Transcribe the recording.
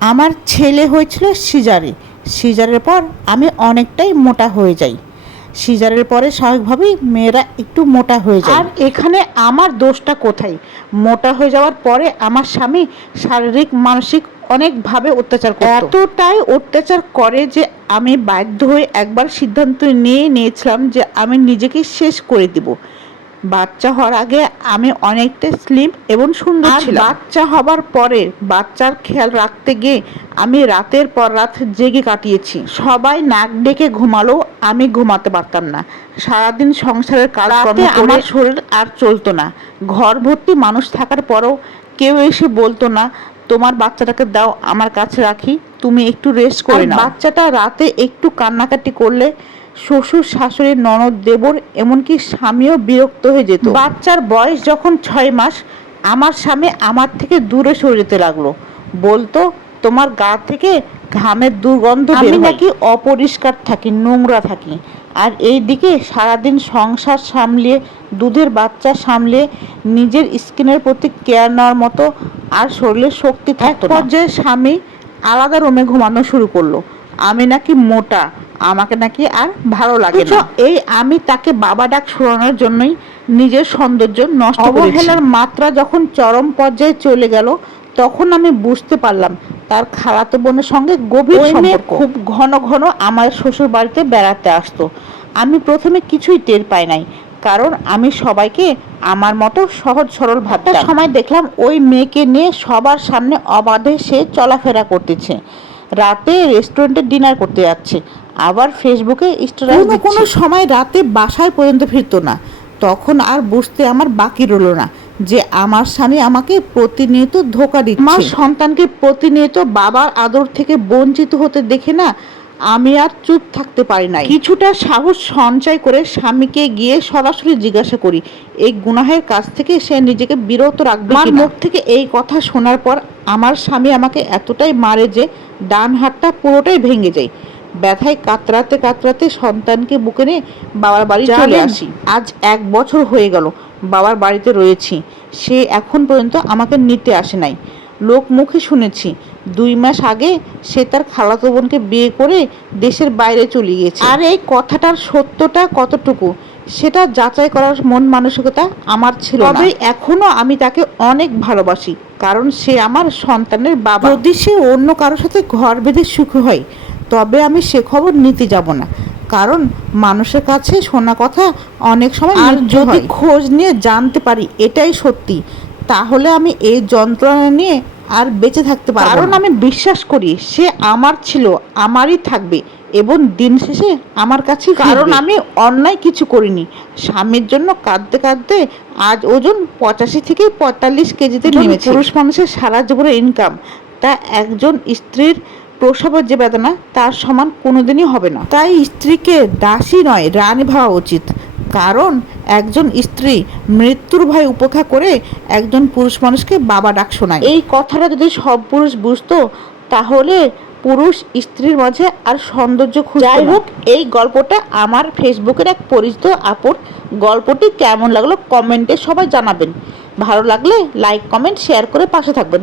আমার ছেলে হয়েছিল সিজারে। সিজারের পর আমি অনেকটাই মোটা হয়ে যাই। সিজারের পরে স্বাভাবিকভাবেই মেয়েরা একটু মোটা হয়ে যায়। আর এখানে আমার দোষটা কোথায়? মোটা হয়ে যাওয়ার পরে আমার স্বামী শারীরিক মানসিক অনেকভাবে অত্যাচার করে এতটাই অত্যাচার করে যে আমি বাধ্য হয়ে একবার সিদ্ধান্ত নিয়ে নিয়েছিলাম যে আমি নিজেকে শেষ করে দিব। বাচ্চা হওয়ার আগে আমি অনেকটা স্লিম এবং সুন্দর ছিলাম। বাচ্চা হবার পরে বাচ্চার খেয়াল রাখতে গিয়ে আমি রাতের পর রাত জেগে কাটিয়েছি। সবাই নাক ডেকে ঘুমালো আমি ঘুমাতে পারতাম না। সারাদিন সংসারের কাজ আমার শরীর আর চলতো না। ঘর ভর্তি মানুষ থাকার পরও কেউ এসে বলতো না তোমার বাচ্চাটাকে দাও আমার কাছে রাখি তুমি একটু রেস্ট করে নাও। বাচ্চাটা রাতে একটু কান্নাকাটি করলে শ্বশুর শাশুড়ি ননদ দেবর এমনকি স্বামীও বিরক্ত হয়ে যেত। বাচ্চার বয়স যখন ছয় মাস আমার স্বামী আমার থেকে দূরে সরে যেতে লাগল। বলতো তোমার গা থেকে ঘামের দুর্গন্ধ আমি আমি নাকি অপরিষ্কার থাকি নোংরা থাকি। আর এই দিকে সারাদিন সংসার সামলিয়ে দুধের বাচ্চা সামলিয়ে নিজের স্কিনের প্রতি কেয়ার নেওয়ার মতো আর শরীরে শক্তি থাকতো। পর্যায়ে স্বামী আলাদা রুমে ঘুমানো শুরু করল। আমি নাকি মোটা আমাকে নাকি আর ভালো লাগে না। এই আমি তাকে বাবা ডাক শোনানোর জন্যই নিজের সৌন্দর্য নষ্ট অবহেলার মাত্রা যখন চরম পর্যায়ে চলে গেল তখন আমি বুঝতে পারলাম তার খালাতো বোনের সঙ্গে গভীর সম্পর্ক। খুব ঘন ঘন আমার শ্বশুর বাড়িতে বেড়াতে আসতো। আমি প্রথমে কিছুই টের পাই নাই কারণ আমি সবাইকে আমার মতো সহজ সরল ভাবতাম। সময় দেখলাম ওই মেয়েকে নিয়ে সবার সামনে অবাধে সে চলাফেরা করতেছে। রাতে রেস্টুরেন্টে ডিনার করতে যাচ্ছে আবার ফেসবুকে কোনো কোনো সময় রাতে বাসায় পর্যন্ত ফিরতো না তখন আর বুঝতে আমার বাকি রইল না। যে আমার স্বামী আমাকে প্রতিনিয়ত ধোকা দিচ্ছে। আমার সন্তানকে প্রতিনিয়ত বাবার আদর থেকে বঞ্চিত হতে দেখে না আমি আর চুপ থাকতে পারি নাই। কিছুটা সাহস সঞ্চয় করে স্বামীকে গিয়ে সরাসরি জিজ্ঞাসা করি এই গুনাহের কাছ থেকে সে নিজেকে বিরত রাখবে আমার মুখ থেকে এই কথা শোনার পর আমার স্বামী আমাকে এতটাই মারে যে ডান হাতটা পুরোটাই ভেঙে যায়। ব্যথায় কাতরাতে কাতরাতে সন্তানকে বুকে নিয়ে বাবার বাড়ি চলে আসি। আজ এক বছর হয়ে গেল। বাবার বাড়িতে রয়েছি। সে এখন পর্যন্ত আমাকে নিতে আসে নাই। লোক মুখে শুনেছি দুই মাস আগে সে তার খালাতো বোনকে বিয়ে করে দেশের বাইরে চলে গিয়েছে। আর এই কথাটার সত্যটা কতটুকু সেটা যাচাই করার মন মানসিকতা আমার ছিল। তবে এখনও আমি তাকে অনেক ভালোবাসি কারণ সে আমার সন্তানের বাবা। যদি সে অন্য কারোর সাথে ঘর বেঁধে সুখ হয় তবে আমি সে খবর নিতে যাব না। কারণ মানুষের কাছে শোনা কথা অনেক সময় আর যদি খোঁজ নিয়ে জানতে পারি এটাই সত্যি তাহলে আমি এই যন্ত্রণা নিয়ে আর বেঁচে থাকতে পারব কারণ আমি বিশ্বাস করি সে আমার ছিল আমারই থাকবে এবং দিন শেষে আমার কাছে কারণ আমি অন্যায় কিছু করিনি। স্বামীর জন্য কাঁদতে কাঁদতে আজ ওজন পঁচাশি থেকে পঁয়তাল্লিশ কেজিতে নেমেছে। পুরুষ মানুষের সারা জীবনের ইনকাম তা একজন স্ত্রীর প্রসবের যে বেদনা তার সমান কোনোদিনই হবে না। তাই স্ত্রীকে দাসী নয় রানী ভাবা উচিত। কারণ একজন স্ত্রী মৃত্যুর ভয় উপেক্ষা করে একজন পুরুষ মানুষকে বাবা ডাক শোনায়। এই কথাটা যদি সব পুরুষ বুঝতো তাহলে পুরুষ স্ত্রীর মাঝে আর সৌন্দর্য খুঁজে যাই হোক এই গল্পটা আমার ফেসবুকের এক পরিচিত আপুর। গল্পটি কেমন লাগল কমেন্টে সবাই জানাবেন। ভালো লাগলে লাইক কমেন্ট শেয়ার করে পাশে থাকবেন।